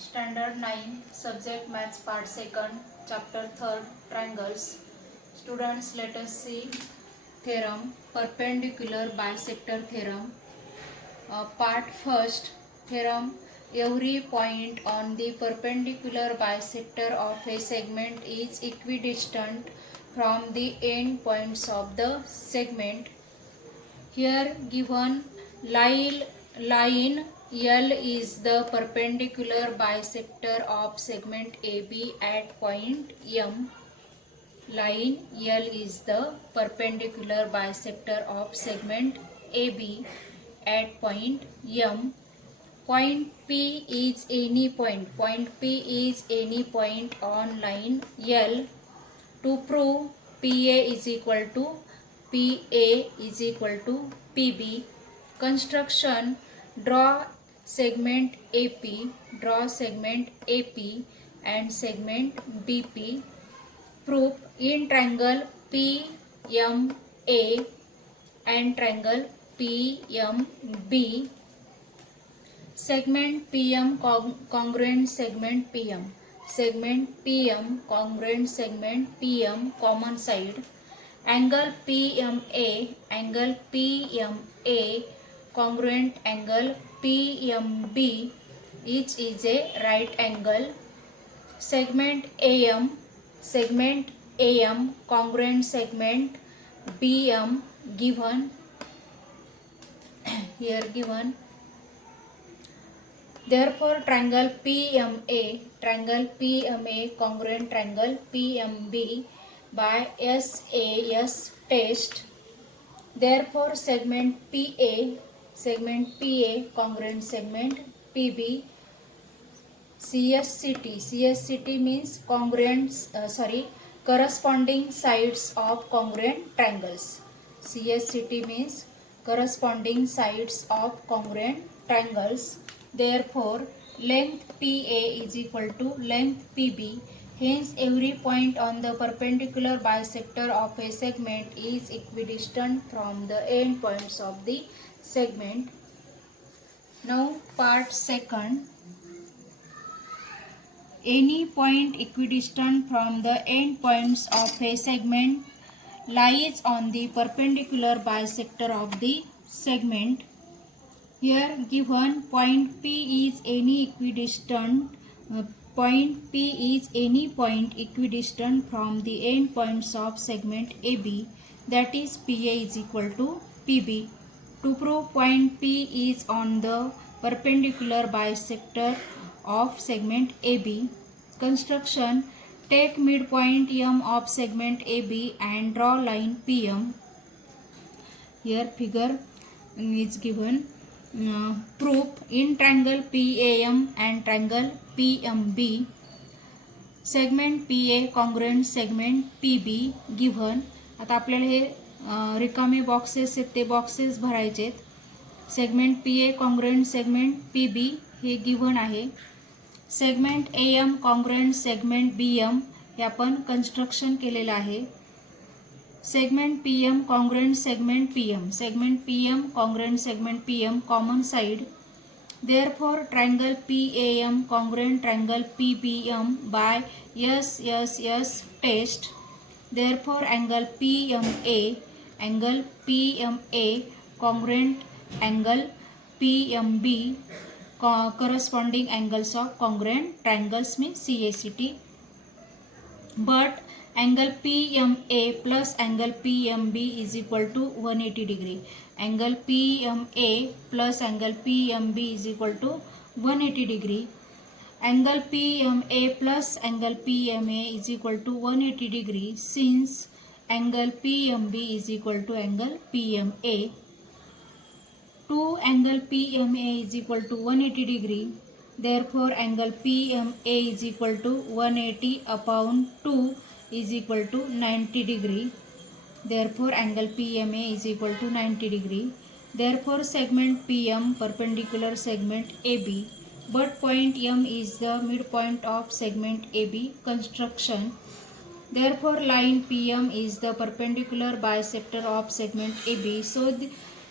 Standard 9, Subject Maths Part 2nd, Chapter 3rd, Triangles. Students, let us see theorem, Perpendicular Bisector Theorem. Part 1st, Theorem, every point on the perpendicular bisector of a segment is equidistant from the end points of the segment. Here given line L is the perpendicular bisector of segment AB at point M. Line L is the perpendicular bisector of segment AB at point M. Point P is any point. Point P is any point on line L. To prove PA is equal to PB. Construction, draw segment AP and segment BP. Proof, in triangle PMA and triangle PMB, segment PM congruent segment PM. Segment PM congruent segment PM common side. Angle PMA congruent angle PMB, each is a right angle. Segment AM congruent segment BM given here given. Therefore triangle PMA congruent triangle PMB by SAS test. Therefore segment PA congruent segment PB. CSCT means corresponding sides of congruent triangles. CSCT means corresponding sides of congruent triangles. Therefore length PA is equal to length PB. Hence every point on the perpendicular bisector of a segment is equidistant from the end points of the segment. Now part 2nd. Any point equidistant from the end points of a segment lies on the perpendicular bisector of the segment. Here given point P is any equidistant point equidistant from the end points of segment AB, that is PA is equal to PB. To prove point P is on the perpendicular bisector of segment AB. Construction, take midpoint M of segment AB and draw line PM. Here figure is given. Proof, in triangle PAM and triangle PMB, segment PA congruent segment PB given. आता आपल्याला हे रिकामे boxes आहेत ते boxes भरायचे. Segment PA congruent segment PB हे given आहे. Segment AM congruent segment BM हे आपण कन्स्ट्रक्शन केलेलं आहे. Segment PM congruent segment PM congruent segment PM common side. Therefore triangle PAM congruent triangle PBM by SSS test. Therefore angle PMA congruent angle PMB, corresponding angles of congruent triangles means CACT. But angle PMA plus angle PMB is equal to 180 degree. Angle PMA plus angle PMB is equal to 180 degree. Angle PMA plus angle PMA is equal to 180 degree since angle PMB is equal to angle PMA. 2 angle PMA is equal to 180 degree. Therefore angle PMA is equal to 180 upon 2 is equal to 90 degree. Therefore angle PMA is equal to 90 degree. Therefore segment PM perpendicular segment AB, but point M is the midpoint of segment AB. Construction, therefore line PM is the perpendicular bisector of segment AB.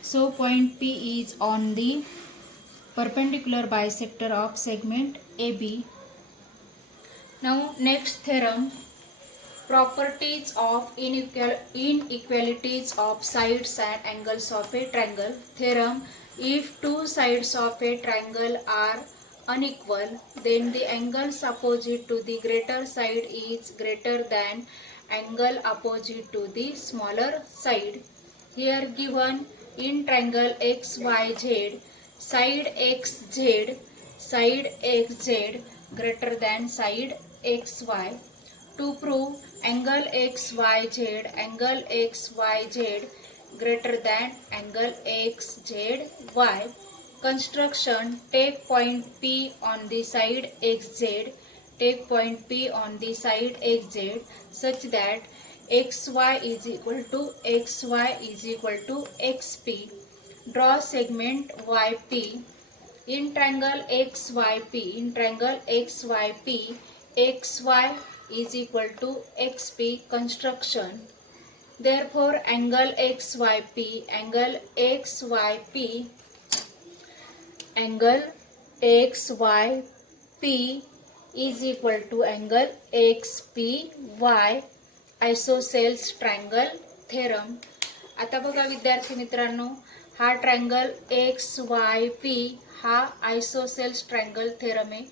So point P is on the perpendicular bisector of segment AB. Now next theorem, properties of inequalities of sides and angles of a triangle. Theorem, if two sides of a triangle are unequal, then the angles opposite to the greater side is greater than angle opposite to the smaller side. Here given in triangle XYZ, side XZ greater than side XY. To prove angle XYZ greater than angle XZY, construction, take point P on the side XZ, take point P on the side XZ such that XY is equal to XP. Draw segment YP. In triangle XYP, XY is equal to XP. Construction. Therefore, angle XYP is equal to angle XPY. Isosceles triangle theorem. आता बघा विद्यार्थी मित्रांनो, हा triangle XYP हा आयसोसेल्स triangle theorem आहे,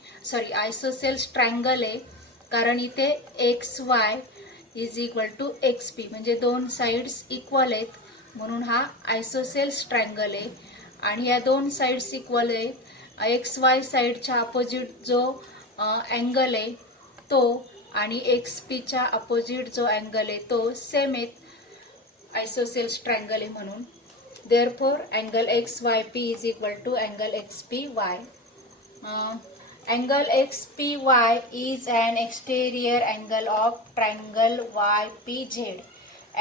आयसोसेल्स triangle आहे, कारण इथे XY is equal to XP म्हणजे दोन साइड्स इक्वल आहेत, म्हणून हा आयसोसेल्स ट्रायंगल आहे. आणि या दोन साइड्स इक्वल आहेत. XY साइडच्या अपोजिट जो अँगल आहे तो आणि XPच्या अपोजिट जो अँगल आहे तो सेम आहे, आयसोसेल्स ट्रायंगल आहे म्हणून. Therefore, angle XYP is equal to angle XPY. Angle XPY is an exterior angle of triangle YPZ.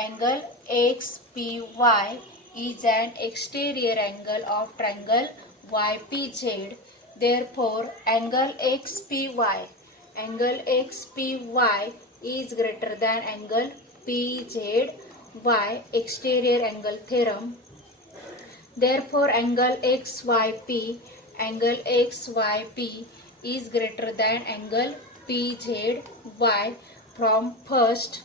Angle XPY is an exterior angle of triangle YPZ. Therefore, angle XPY is greater than angle PZY. Exterior angle theorem. Therefore, angle XYP is greater than angle PZY from first.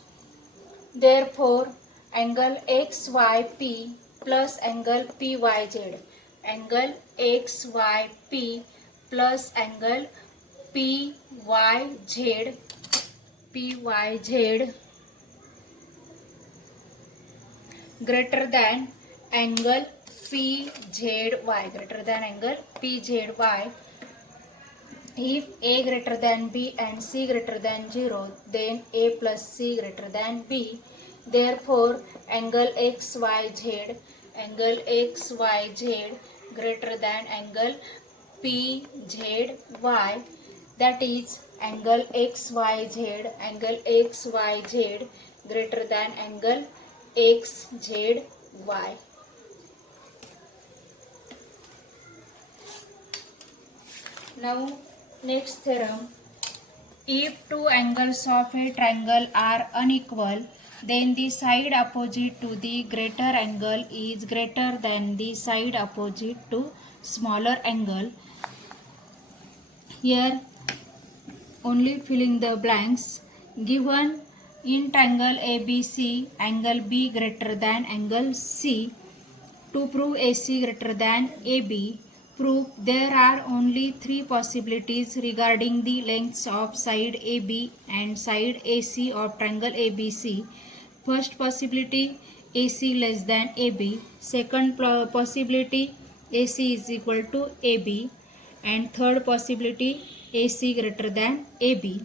Therefore, angle XYP plus angle PYZ, angle XYP plus angle PYZ greater than angle PZY, If A greater than B and C greater than 0, then A plus C greater than B. Therefore, angle XYZ greater than angle PZY, that is angle XYZ greater than angle XZY. Now next theorem, if two angles of a triangle are unequal, then the side opposite to the greater angle is greater than the side opposite to smaller angle. Here only filling the blanks. Given in triangle ABC, angle B greater than angle C. To prove AC greater than AB, prove there are only three possibilities regarding the lengths of side AB and side AC of triangle ABC. First possibility, AC less than AB. Second possibility, AC is equal to AB. And third possibility, AC greater than AB.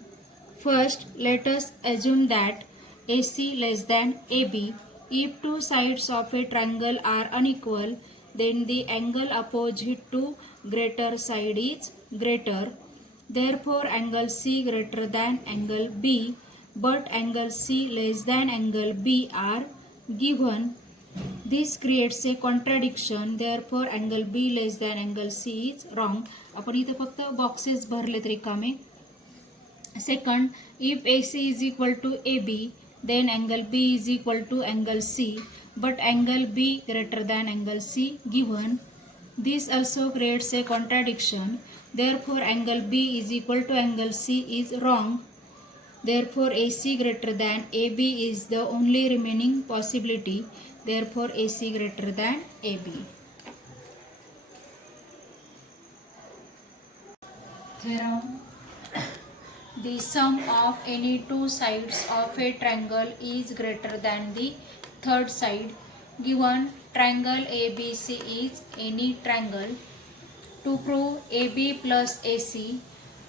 First, let us assume that AC less than AB. If two sides of a triangle are unequal, then the angle opposite to greater side is greater. Therefore, angle C greater than angle B, but angle C less than angle B are given. This creates a contradiction. Therefore, angle B less than angle C is wrong. आपण इथे फक्त boxes भरलेत रिकामे. Second, if AC is equal to AB, then angle B is equal to angle C, but angle B greater than angle C given. This also creates a contradiction. Therefore angle B is equal to angle C is wrong. Therefore AC greater than AB is the only remaining possibility. Therefore AC greater than AB. Theorem. The sum of any two sides of a triangle is greater than the third side. Given triangle ABC is any triangle. To prove AB plus AC,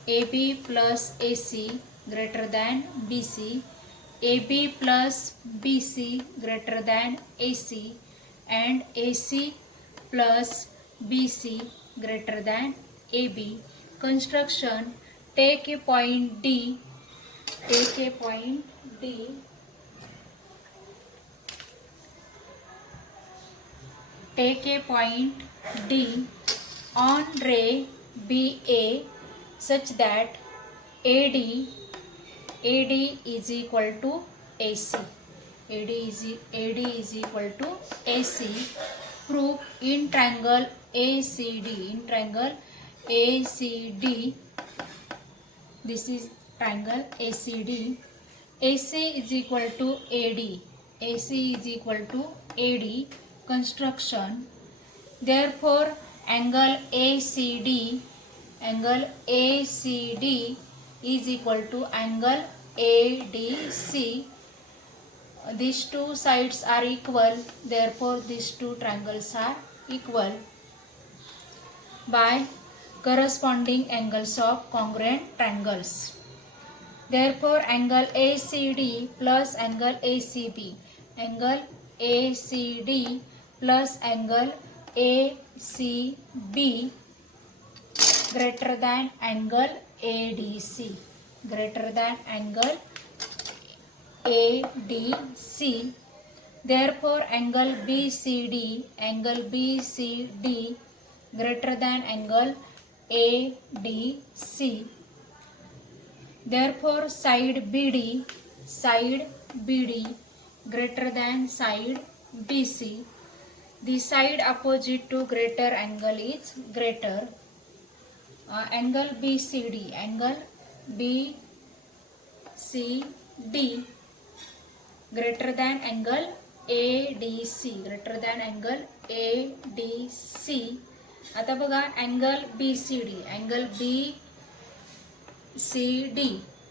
AB plus AC greater than BC, AB plus BC greater than AC, and AC plus BC greater than AB. Construction. Take a point D. Take a point D. Take a point D on ray BA such that AD is equal to AC. AD is equal to AC. Proof in triangle ACD. In triangle ACD. This is triangle ACD. AC is equal to AD. AC is equal to AD. Construction. Therefore angle ACD is equal to angle ADC. These two sides are equal, therefore these two triangles are equal by corresponding angles of congruent triangles. Therefore angle ACD plus angle ACB, angle ACD plus angle ACB greater than angle ADC, greater than angle ADC. Therefore angle BCD greater than angle ADC. Therefore side BD greater than side BC. The side opposite to greater angle is greater. Angle BCD greater than angle ADC, greater than angle ADC. आता बघा angle BCD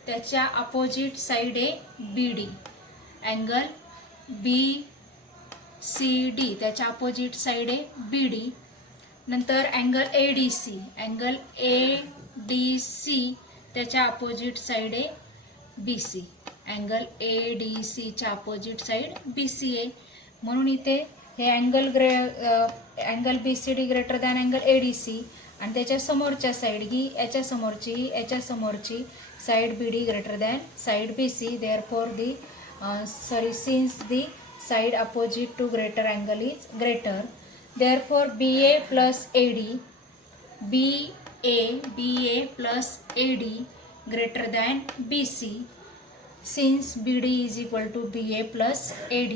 त्याच्या opposite side आहे BD. Angle BCD त्याच्या opposite side आहे BD. नंतर angle ADC त्याच्या opposite side आहे BC. Angle ADC च्या अपोजिट साइड BC आहे. म्हणून इथे हे angle BCD greater than angle ADC आणि त्याच्या समोरच्या साइड ही याच्या समोरची side BD greater than side BC. Therefore since the side opposite to greater angle is greater, therefore BA plus AD greater than BC. Since BD is equal to BA plus AD,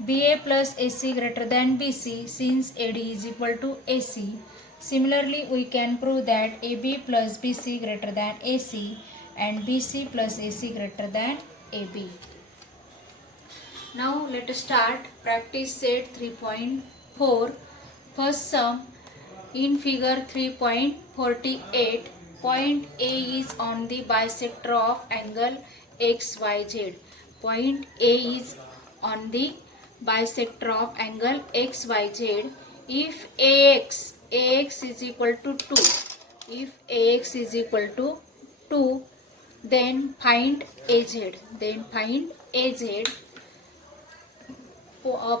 BA plus AC greater than BC since AD is equal to AC. Similarly, we can prove that AB plus BC greater than AC and BC plus AC greater than AB. Now let us start practice set 3.4. First sum. In figure 3.48, point A is on the bisector of angle XYZ. Point A is on the bisector of angle XYZ. If AX is equal to 2, then find AZ.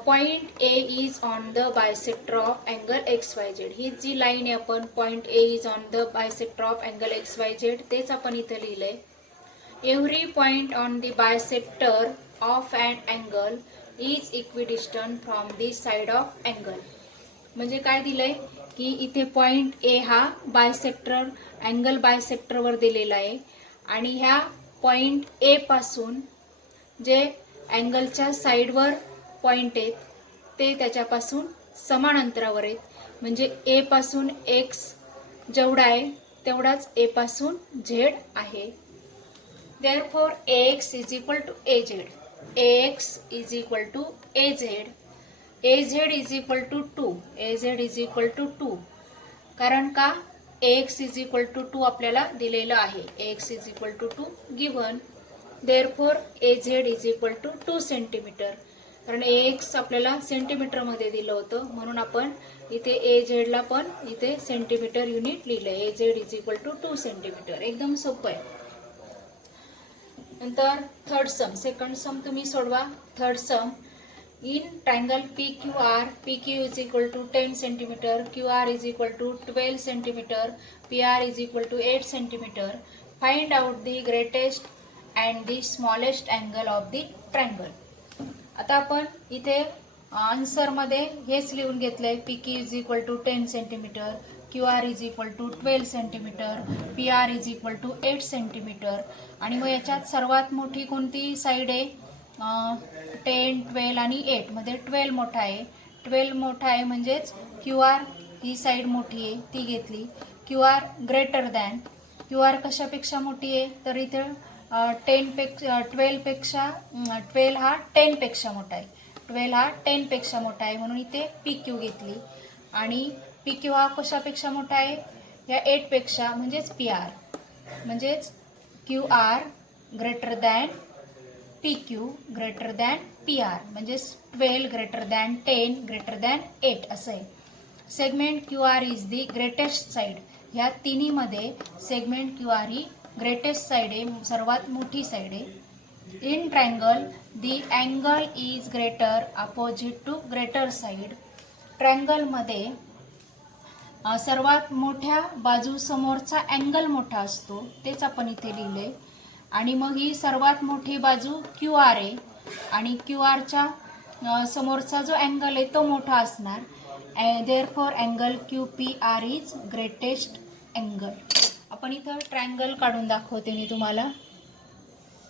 Point A is on the bisector of angle XYZ. ही जी line आहे आपण point A is on the bisector of angle XYZ तेच आपण इथे लिहिलंय. Every point on the bisector of an angle is equidistant from the side of angle. म्हणजे काय दिलंय की इथे पॉइंट A हा अँगल बायसेक्टर वर दिलेला आहे आणि ह्या पॉइंट A पासून जे अँगलच्या साइडवर पॉइंट आहेत ते त्याच्यापासून समान अंतरावर आहेत. म्हणजे A पासून X जेवढा आहे तेवढाच ए पासून झेड आहे. Therefore ax is equal to az. ax is equal to az. az is equal to 2. az is equal to 2. कारण का ax is equal to 2 आपल्याला दिलेलं आहे. ax is equal to 2 given. Therefore az is equal to 2 centimetre. कारण ax आपल्याला centimetre मध्ये दिलं होतं म्हणून आपण इथे az ला पण इथे सेंटीमीटर युनिट लिहिलंय. az is equal to 2 centimetre. एकदम सोपं आहे. नंतर थर्ड सम, सेकंड सम तुम्ही सोडवा. Third some, in triangle PQR, PQ is equal to 10 centimeter, QR is equal to 12 centimeter, PR is equal to 8 centimeter. Find out the greatest and the smallest angle of the triangle. आता आपण इथे answer मध्ये हेच लिहून घेतलंय. PQ is equal to 10 centimeter, QR is equal to 12 centimetre, PR is equal to 8 centimetre. आणि मग याच्यात सर्वात मोठी कोणती साईड आहे? 10, 12 आणि 8 मध्ये 12 मोठा आहे. 12 मोठा आहे म्हणजेच QR ही साईड मोठी आहे ती घेतली. QR ग्रेटर दॅन, QR कशापेक्षा मोठी आहे तर इथे 12 हा 10 पेक्षा मोठा आहे. 12 हा 10 पेक्षा मोठा आहे म्हणून इथे PQ घेतली. आणि PQ हा कशापेक्षा मोठा आहे? या 8 पेक्षा म्हणजेच PR, म्हणजेच QR greater than PQ greater than PR, म्हणजेच 12 ग्रेटर दॅन 10 ग्रेटर दॅन 8 असं आहे. Segment QR is the greatest side. ह्या तिन्हीमध्ये सेगमेंट QR ही ग्रेटेस्ट साईड आहे, सर्वात मोठी साईड आहे. In triangle the angle is greater opposite to greater side. ट्रायंगलमध्ये सर्वात मोठ्या बाजू समोरचा अँगल मोठा असतो, तेच आपण इथे लिहिले. आणि मग ही सर्वात मोठी बाजू QR आहे आणि QRच्या समोरचा जो अँगल आहे तो मोठा असणार. Therefore angle QPR is greatest angle. आपण इथं ट्रायंगल काढून दाखवते मी तुम्हाला.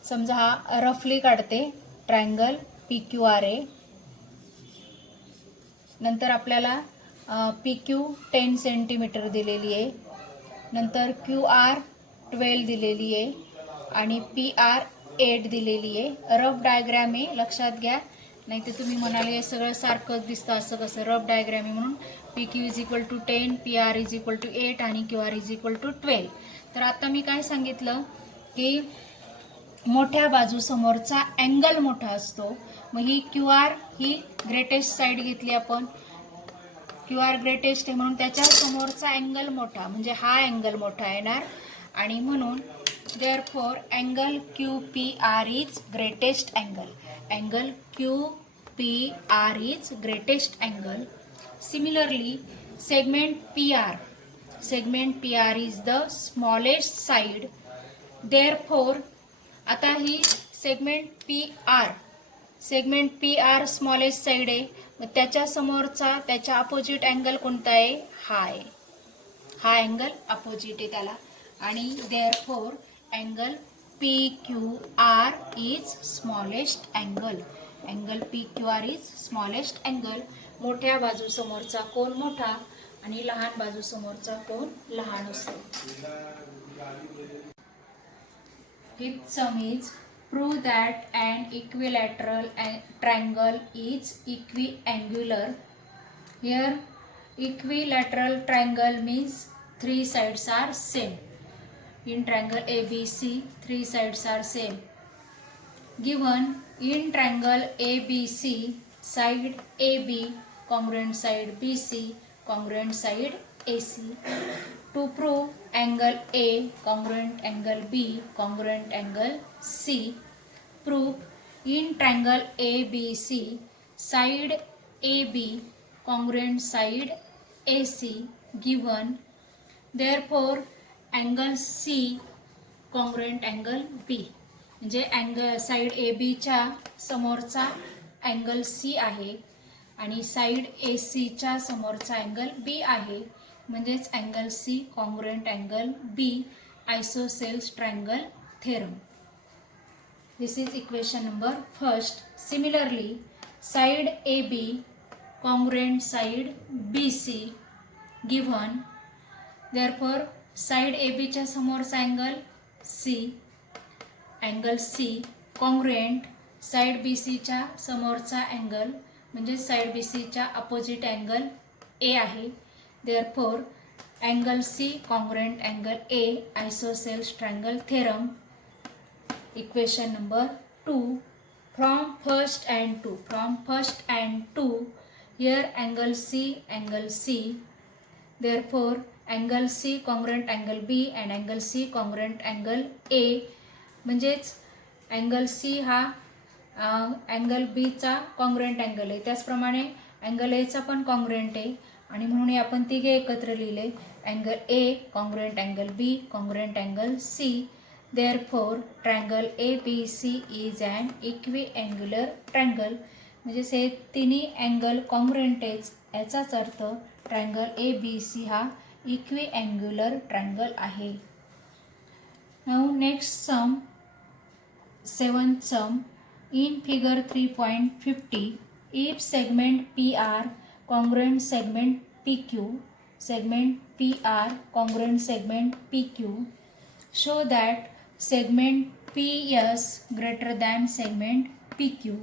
समजा हा रफली काढते. ट्रायंगल PQR आहे. नंतर आपल्याला PQ 10 सेंटीमीटर दिलेली आहे. नंतर QR 12 दिलेली आहे आणि PR 8 दिलेली आहे. रफ डायग्राम आहे, लक्षात घ्या, नाही तर तुम्ही म्हणाले हे सगळं सारखंच दिसतं असं कसं. रफ डायग्राम आहे म्हणून PQ is equal to 10, PR is equal to 8 आणि QR इज इक्वल टू 12. तर आता मी काय सांगितलं की मोठ्या बाजू समोरचा अँगल मोठा असतो. मग ही QR ही ग्रेटेस्ट साईड घेतली आपण. QR ग्रेटेस्ट आहे म्हणून त्याच्या समोरचा अँगल मोठा, म्हणजे हा अँगल मोठा येणार. आणि म्हणून therefore angle QPR is greatest angle. Angle QPR is greatest angle. Similarly segment PR is the smallest side. Therefore आता ही सेगमेंट PR स्मॉलेस्ट साईड आहे. मग त्याच्या समोरचा त्याच्या अपोजिट अँगल कोणता आहे? हा आहे. हा अँगल अपोजिट आहे त्याला. आणि therefore angle PQR is smallest angle. Angle PQR is smallest angle. मोठ्या बाजू समोरचा कोन मोठा आणि लहान बाजू समोरचा कोन लहान असतो. Fifth some is prove that an equilateral triangle is equiangular. Here equilateral triangle means three sides are same. In triangle ABC, three sides are same. Given in triangle ABC, side AB congruent side BC congruent side AC. To prove angle A congruent angle B congruent angle C, prove in triangle ABC side AB congruent side AC given. Therefore angle C congruent angle B. म्हणजे angle side AB च्या समोरचा angle C आहे आणि side AC च्या समोरचा angle B आहे, म्हणजेच angle C congruent angle B. Isosceles triangle theorem. This is equation number first. Similarly side AB congruent side BC given. Therefore side A बीच्या समोरचा angle C congruent side B सीच्या समोरचा angle म्हणजे side B सीच्या opposite angle A आहे. Therefore angle C congruent angle A isosceles triangle theorem. Equation number 2 from first and 2 here angle C, therefore angle C congruent angle B and angle C congruent angle A. म्हणजेच angle C हा angle बीचा congruent angle आहे, त्याचप्रमाणे angle एचा पण congruent आहे आणि म्हणून आपण तिघे एकत्र लिहिले. Angle A congruent angle B congruent angle C. Therefore triangle ABC is an equiangular triangle. म्हणजे हे तिन्ही अँगल कॉन्ग्रुएंट आहेत, याचाच अर्थ ट्रायंगल ABC हा इक्विअँग्युलर ट्रायंगल आहे. Now next sum, 7th sum. In figure 3.50 if segment PR congruent segment PQ, segment PR congruent segment PQ, show that segment PS greater than segment PQ.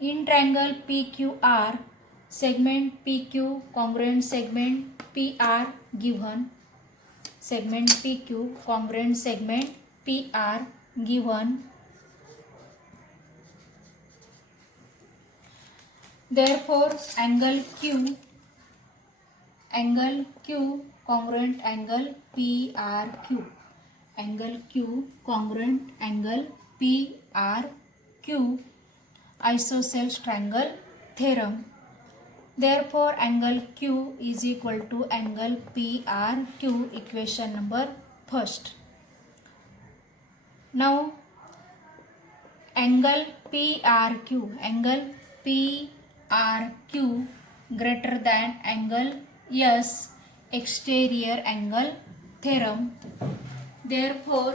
In triangle PQR, segment PQ congruent segment PR given. Segment PQ congruent segment PR given. Therefore angle Q congruent angle PRQ. Angle Q congruent angle PRQ isosceles triangle theorem. Therefore angle Q is equal to angle PRQ. Equation number first. Now angle PRQ greater than angle S exterior angle theorem. Therefore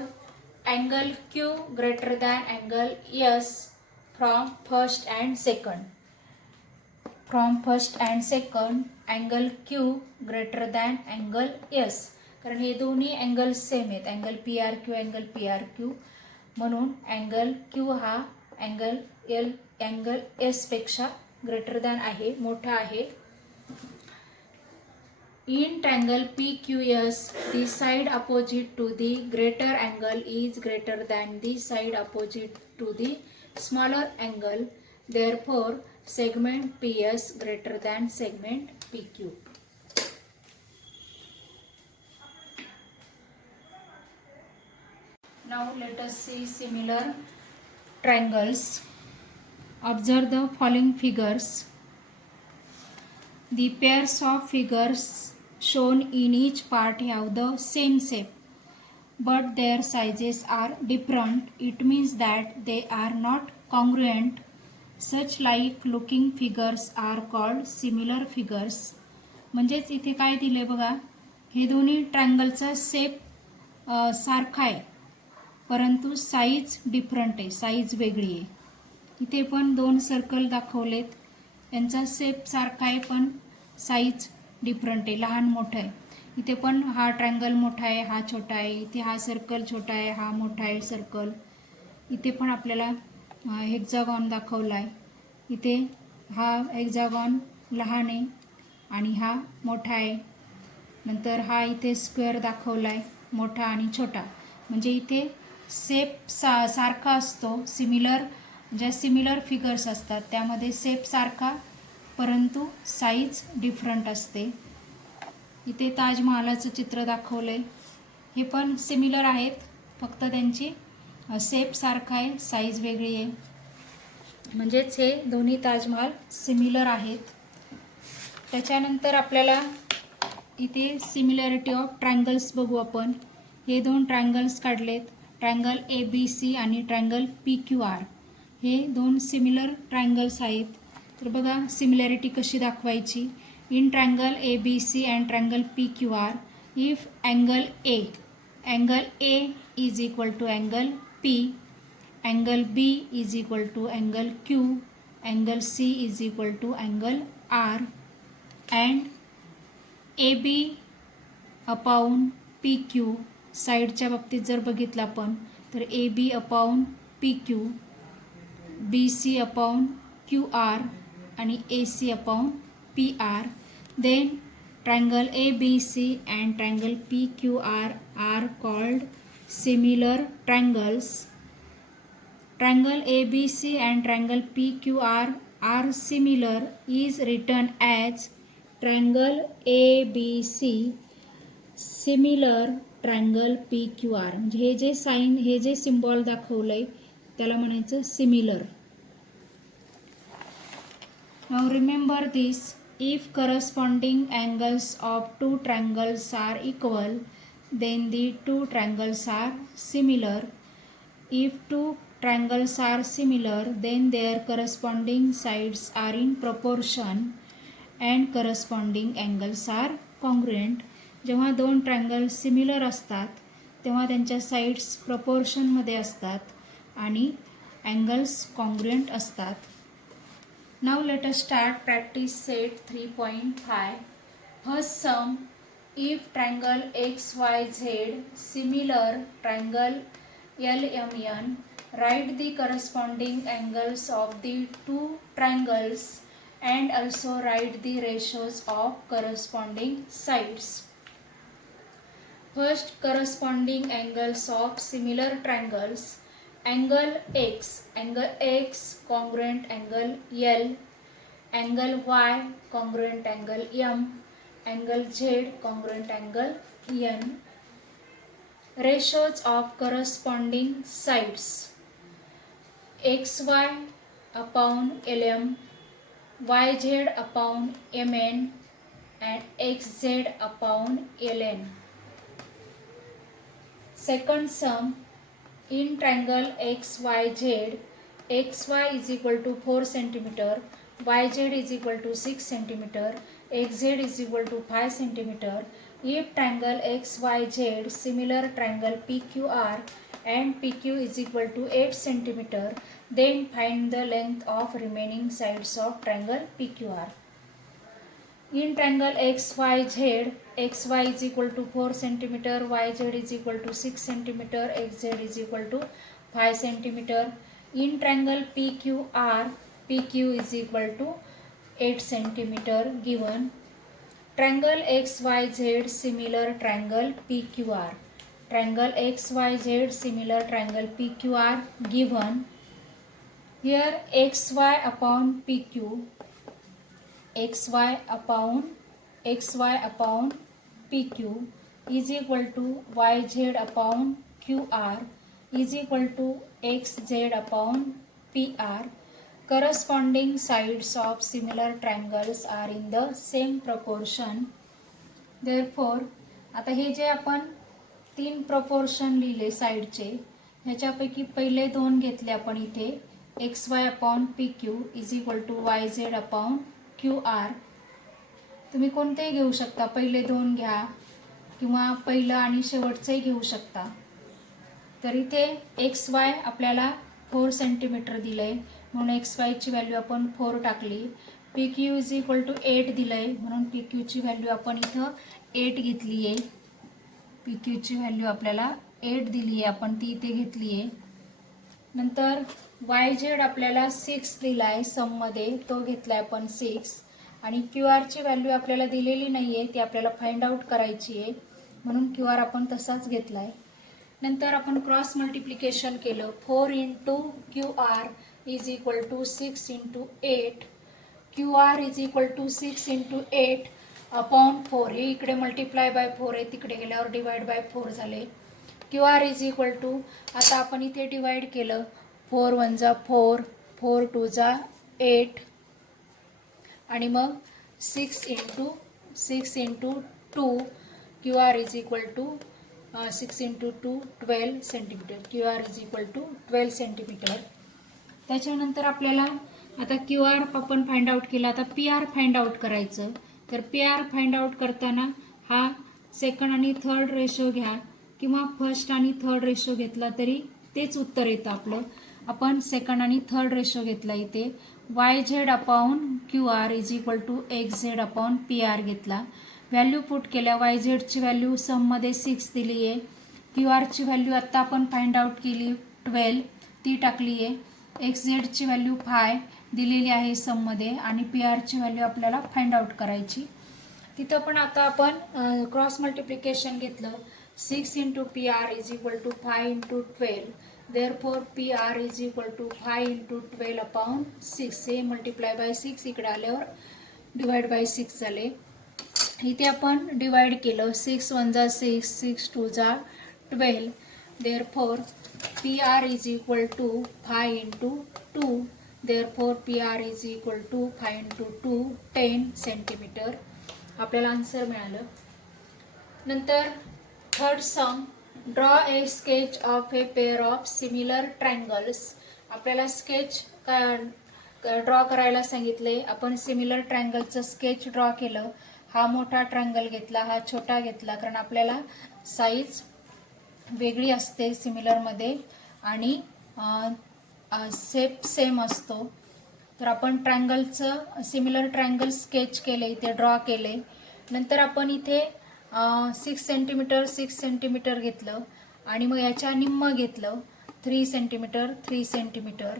angle Q greater than angle S from first and second. Angle Q greater than angle S, कारण हे दोन्ही angle same आहेत, angle PRQ म्हणून angle Q हा angle S पेक्षा greater than आहे, मोठा आहे. In triangle PQS, the side opposite to the greater angle is greater than the side opposite to the smaller angle. Therefore, segment PS greater than segment PQ. Now let us see similar triangles. Observe the following figures. The pairs of figures shown in each part have the same shape, but their sizes are different. It means that they are not congruent. Such like looking figures are called similar figures. म्हणजेच इथे काय दिले बघा, हे दोन्ही ट्रायंगलचा shape सारखा आहे, परंतु साईज डिफरंट आहे, साईज वेगळी आहे. इथे पण दोन सर्कल दाखवलेत, यांचा शेप सारखा आहे पण साईज डिफरंट आहे, लहान मोठा आहे. इथे पण हा ट्रायंगल मोठा आहे, हा छोटा आहे. इथे हा सर्कल छोटा आहे, हा मोठा आहे सर्कल. इथे पण आपल्याला हेक्झागॉन दाखवला आहे. इथे हा हेक्झागॉन लहान आहे आणि हा मोठा आहे. नंतर हा इथे स्क्वेअर दाखवला आहे, मोठा आणि छोटा. म्हणजे इथे शेप सारखा असतो. ज्या सिमिलर फिगर्स असतात त्यामध्ये शेप सारखा परंतु साईज डिफरंट असते. इथे ताजमहालाचं चित्र दाखवले, हे पण सिमिलर आहेत, फक्त त्यांची शेप सारखा आहे, साईज वेगळी आहे. म्हणजेच हे दोन्ही ताजमहाल सिमिलर आहेत. त्याच्यानंतर आपल्याला इथे सिमिलॅरिटी ऑफ ट्रायंगल्स बघू आपण. हे दोन ट्रायंगल्स काढलेत, ट्रायंगल ABC आणि ट्रायंगल PQR. हे दोन सिमिलर ट्रायंगल्स आहेत. तर बघा सिमिलॅरिटी कशी दाखवायची. In triangle ABC and triangle PQR, if angle A is equal to angle P, angle B is equal to angle Q, angle C is equal to angle R, and AB upon P Q, साईडच्या बाबतीत जर बघितलं आपण तर A B upon P Q, B C upon Q R आणि A C upon P R. Then triangle ABC and triangle PQR are called similar triangles. Triangle ABC and triangle PQR are similar is written as triangle ABC similar triangle PQR. म्हणजे हे जे sign, हे जे symbol दाखवलंय त्याला म्हणायचं similar. Now remember this. If corresponding angles of two triangles are equal, then the two triangles are similar. If two triangles are similar, then their corresponding sides are in proportion and corresponding angles are congruent. जेव्हा दोन triangle similar असतात तेव्हा त्यांच्या sides प्रपोर्शनमध्ये असतात आणि angles congruent असतात. Now let us start practice set 3.5. First sum, if triangle XYZ similar triangle LMN, write the corresponding angles of the two triangles and also write the ratios of corresponding sides. First, corresponding angles of similar triangles. Angle X congruent angle L, angle Y congruent angle M, angle Z congruent angle N. Ratios of corresponding sides. XY upon LM, YZ upon MN and XZ upon LN. Second sum, in triangle XYZ, XY is equal to 4 cm, YZ is equal to 6 cm, XZ is equal to 5 cm. If triangle XYZ similar triangle PQR and PQ is equal to 8 cm, then find the length of remaining sides of triangle PQR. In triangle XYZ, XY is equal to 4 cm, YZ is equal to 6 cm, XZ is equal to 5 cm. In triangle PQR, PQ is equal to 8 cm given. Triangle XYZ similar triangle PQR. Triangle XYZ similar triangle PQR given. Here XY upon PQ, XY upon PQ is equal to YZ upon QR is equal to XZ upon PR. Corresponding sides of similar triangles are in the same proportion. Therefore, आता हे जे आपण तीन proportion लिहिले साइडचे, ह्याच्यापैकी पहिले दोन घेतले आपण इथे XY upon PQ is equal to YZ upon QR. तुम्ही कोणतेही घेऊ शकता, पहिले दोन घ्या किंवा पहिलं आणि शेवटचंही घेऊ शकता. तर इथे XY आपल्याला 4 सेंटीमीटर दिलंय म्हणून XY ची व्हॅल्यू आपण 4 टाकली. PQ इज इक्वल टू 8 दिलंय म्हणून PQ ची व्हॅल्यू आपण इथं 8 घेतली आहे. PQ ची व्हॅल्यू आपल्याला 8 दिली आहे, आपण ती इथे घेतली आहे. नंतर YZ आपल्याला 6 दिलाय सम मध्ये, तो घेतलाय आपण 6. आणि QR ची व्हॅल्यू आपल्याला दिलेली नाहीये, ती आपल्याला फाइंड आउट करायची आहे म्हणून QR आपण तसाच घेतलाय. नंतर आपण क्रॉस मल्टिप्लिकेशन केलं. 4 into QR is equal to 6 into 8. QR is equal to 6 into 8 upon 4. हे इकडे मल्टिप्लाय बाय 4 आहे, तिकडे गेल्यावर डिवाइड बाय 4 झाले. QR इज इक्वल टू, आता आपण इथे डिवाइड केलं. 4 1 जा 4, 4 2 जा 8 आणि मग 6 into 2. QR is equal to 6 into 2 12 centimetre. QR is equal to 12 centimetre. त्याच्यानंतर आपल्याला आता QR आपण फाइंड आउट केला, आता PR फाइंड आउट करायचं. तर PR फाइंड आउट करताना हा सेकंड आणि थर्ड रेशो घ्या किंवा फर्स्ट आणि थर्ड रेशो घेतला तरी तेच उत्तर येतं आपलं. आपण सेकंड आणि थर्ड रेशो घेतला इथे. YZ upon QR is equal to XZ upon PR घेतला. व्हॅल्यू पुट केल्या. वाय झेडची व्हॅल्यू सममध्ये 6 दिली आहे. क्यू आरची व्हॅल्यू आत्ता आपण फाइंड आउट केली 12 ती टाकली आहे. एक्स झेडची व्हॅल्यू 5 दिलेली आहे सममध्ये आणि पी आरची व्हॅल्यू आपल्याला फाइंड आउट करायची. तिथं पण आता आपण क्रॉस मल्टिप्लिकेशन घेतलं. 6 into P R is equal to 5 into 12. Therefore P R is equal to 5 into 12 upon 6. हे मल्टिप्लाय बाय 6 इकडे आल्यावर डिवाइड बाय 6 झाले. इथे आपण डिवाइड केलं. 6 1 जा 6, 6 2 जा 12. Therefore P R is equal to 5 into 2. Therefore P R is equal to 5 into 2 10 centimetre. आपल्याला आन्सर मिळालं. नंतर third sum, draw a sketch of a pair of similar triangles. आपल्याला स्केच ड्रॉ करायला सांगितले. आपण सिमिलर ट्रायंगलचं स्केच ड्रॉ केलं. हा मोठा ट्रायंगल घेतला, हा छोटा घेतला, कारण आपल्याला साईज वेगळी असते सिमिलरमध्ये आणि शेप सेम असतो. तर आपण ट्रायंगलचं सिमिलर ट्रायंगल स्केच केले, इथे ड्रॉ केले. नंतर आपण इथे 6 सेंटीमीटर 6 सेंटीमीटर घेतलं आणि मग याच्या निम्म घेतलं 3 सेंटीमीटर 3 सेंटीमीटर,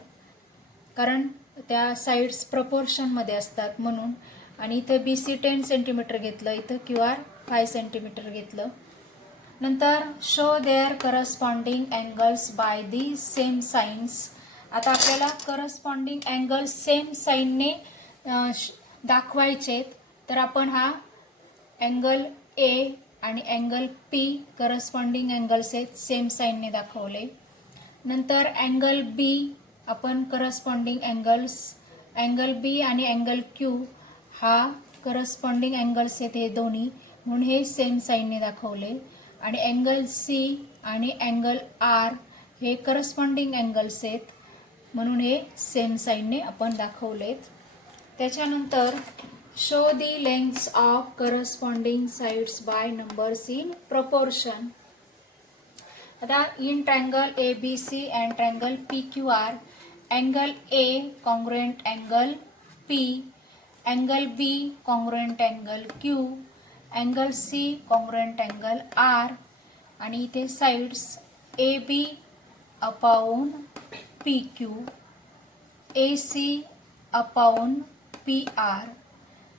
कारण त्या साईड्स प्रपोर्शनमध्ये असतात म्हणून. आणि इथं बी सी 10 सेंटीमीटर घेतलं, इथं क्यू आर 5 सेंटीमीटर घेतलं. नंतर show their corresponding angles by the same signs. आता आपल्याला करस्पॉन्डिंग अँगल्स सेम साईनने दाखवायचेत. तर आपण हा अँगल ए आणि अँगल पी करस्पॉन्डिंग अँगल्स आहेत, सेम साईनने दाखवले. नंतर अँगल बी आपण करस्पॉन्डिंग अँगल बी आणि अँगल क्यू हा करस्पॉन्डिंग अँगल्स आहेत हे दोन्ही, म्हणून हे सेम साईनने दाखवले. आणि अँगल सी आणि अँगल आर हे करस्पॉन्डिंग अँगल्स आहेत म्हणून हे सेम साईनने आपण दाखवलेत. त्याच्यानंतर show the lengths of corresponding sides by numbers in proportion. आता in triangle A B C and triangle P Q R, angle A congruent angle P, angle B congruent angle Q, angle C congruent angle R आणि इथे sides A B upon P Q, A C upon P R,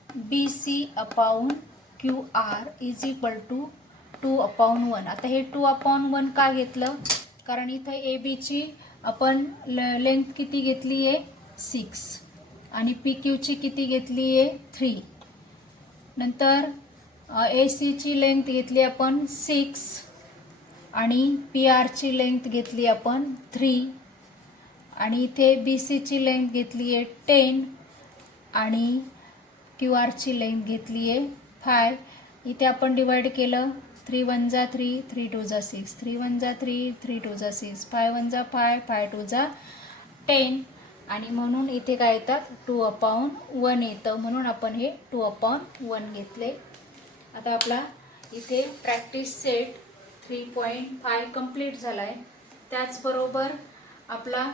B C upon Q R is equal to 2/1. आता हे 2/1 का घेतलं, कारण इथं ए बीची आपण लेंथ किती घेतली आहे 6 आणि पी क्यूची किती घेतली आहे 3. नंतर ए सीची लेंथ घेतली आपण 6 आणि पी आरची लेंथ घेतली आपण 3 आणि इथे बी सीची लेंथ घेतली आहे 10 आणि क्यू आरची लेंथ घेतली आहे 5. इथे आपण डिवाइड केलं. 3 1 जा 3, 3 2 जा 6, 3 1 जा 3, 3 2 जा 6, 5 1 जा 5, 5 2 जा 10 आणि म्हणून इथे काय येतात 2/1 येतं, म्हणून आपण हे 2/1 घेतले. आता आपला इथे प्रॅक्टिस सेट 3.5 कंप्लीट झाला आहे. त्याचबरोबर आपला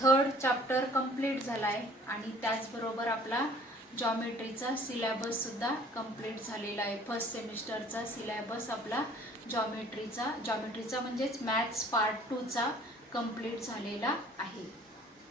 थर्ड चॅप्टर कंप्लीट झाला आहे आणि त्याचबरोबर आपला जॉमेट्रीचा सिलेबससुद्धा कंप्लीट झालेला आहे. फर्स्ट सेमिस्टरचा सिलेबस आपला जॉमेट्रीचा म्हणजेच मॅथ्स पार्ट 2चा कंप्लीट झालेला आहे.